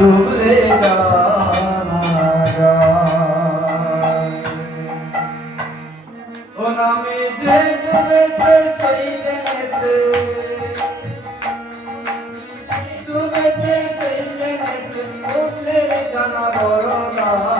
ডুবলে ও নামে যে ডুবেছে সেই জেনেছে ডুবেছে সেই জেনেছে ডুবলে জানা বড় না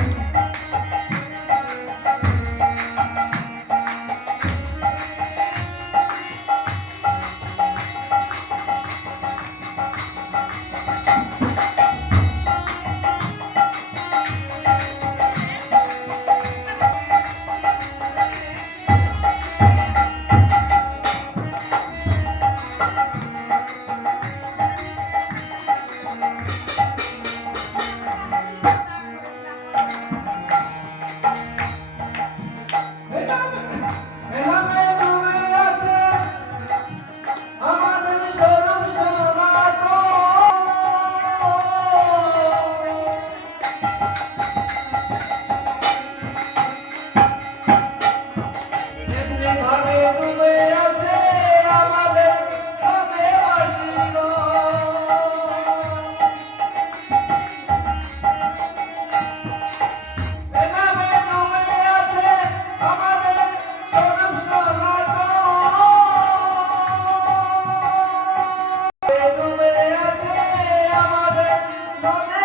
Amen.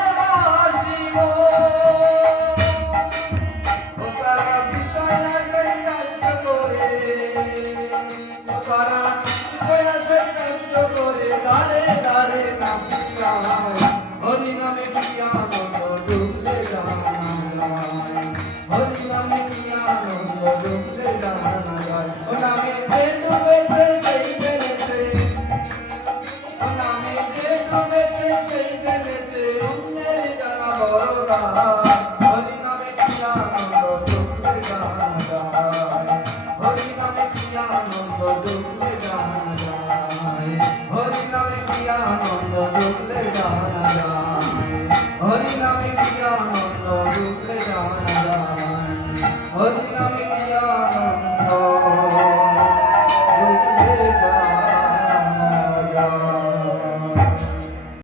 আনন্দ ডুবলে জানা যায়। হরি নামে কি আনন্দ ডুবলে হরি নামে